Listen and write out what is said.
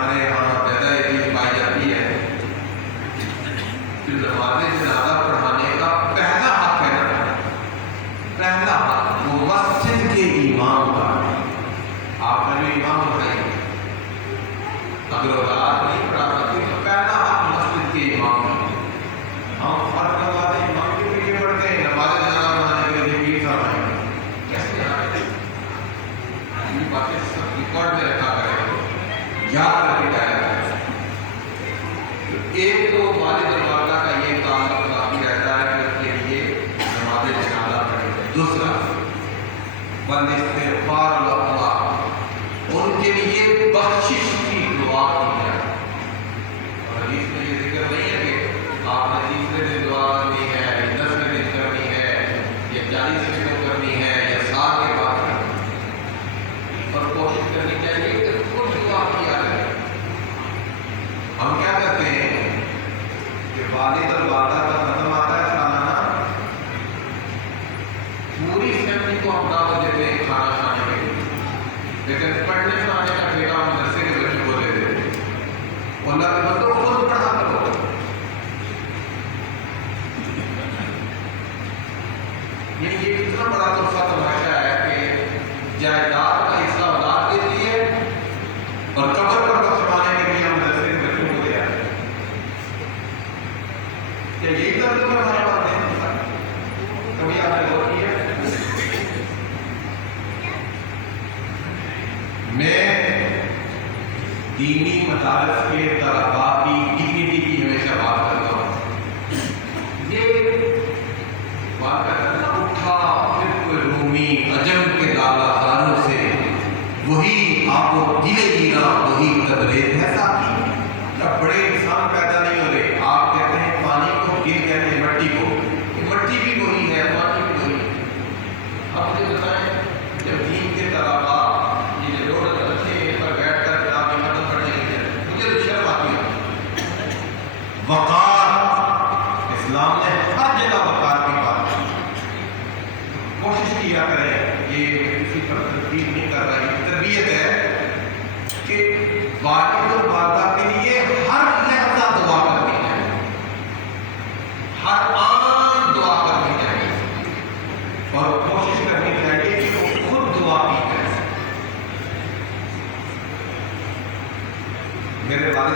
ہمارے یہاں زیادہ یہ چیز پائی جاتی ہے کہ نماز جنازہ پڑھانے کا پہلا حق ہے نا، پہلا حق وہ مسجد کے امام کا ہے۔ آپ نے بھی امام بنائی، اگر اولاد نہیں پڑھا سکتی تو پہلا حق مسجد کے امام کا۔ ہم فرق نماز امام کے پیچھے پڑھتے ہیں، نماز جنازہ پڑھانے کے لیے پیر صاحب آئیں گے، کیسے آئے؟ یہ باتیں سب ریکارڈ میں رکھا کریں، یاد کر کے جایا کریں۔ ایک تو والد اور والدہ کا یہ تعلق باقی رہتا ہے کہ اس کے لیے نماز جنازہ پڑھیں۔ دوسرا والاستغفار والدعا، ان کے لیے بخشش کی دعا کی جائے۔ اور حدیث میں یہ ذکر نہیں ہے کہ آپ نے تیسرے دن دعا کرنی ہے، یا 10ویں دن کرنی ہے، یا 40 دن کرنی ہے، یا سال کے بعد کرنی ہے، اور کوشش کرنی چاہیے کہ خود دعا کیا جائے۔ ہم کیا کرتے ہیں کہ والد اور والدہ کا ختم آتا ہے سالانہ، پوری فیملی کو ہم دعوت دیتے ہیں کھانا کھانے کے لیے، لیکن پڑھنے پڑھانے کا ٹھیکہ ہم مدرسے کے بچوں کو دے دیتے ہیں۔ اللہ کے بندوں خود پڑھا کرو۔ یہ کتنا بڑا تحفہ تماشا ہے کہ جائیداد کا حصہ اولاد دیتی ہے اور قبر پر بخشوانے کے لیے ہم مدرسے کے بچوں کو دے آتے ہیں۔ کیا یہی طرح سے ہمارے پاس نہیں ہوتا؟ کبھی آپ نے غور کیا؟ میں دینی مدارس کے طلباء کی ڈگنیٹی کی ہمیشہ بات کرتا ہوں۔ یہ بات کرتا ہے نا، اٹھا پھر کوئی رومی عجم کے دالا خانوں سے، وہی آپ کو گلے گینا وہی تبریز ہے ساتھی۔ جب بڑے انسان پیدا نہیں ہو رہے، آپ کہتے ہیں پانی کو، گل کہتے ہیں مٹی کو، یہ مٹی بھی وہی ہے، پانی بھی وہی ہے۔ اب مجھے بتائیں، جب دین کے طلباء یہ روڈ رکھے پر بیٹھ کر کتاب ختم پڑھنے کے لیے، مجھے تو شرم آتی ہے۔ وقار، اسلام نے ہر جگہ وقار کی بات کی۔ کوشش کیا کریں، یہ کسی پر تنقید نہیں کر رہا، یہ تربیت ہے کہ والد اور والدہ کے لیے ہر لحظہ دعا کرنی چاہیے، ہر آن دعا کرنی چاہیے، اور کوشش کرنی چاہیے کہ وہ خود دعا کی جائے۔ میرے والد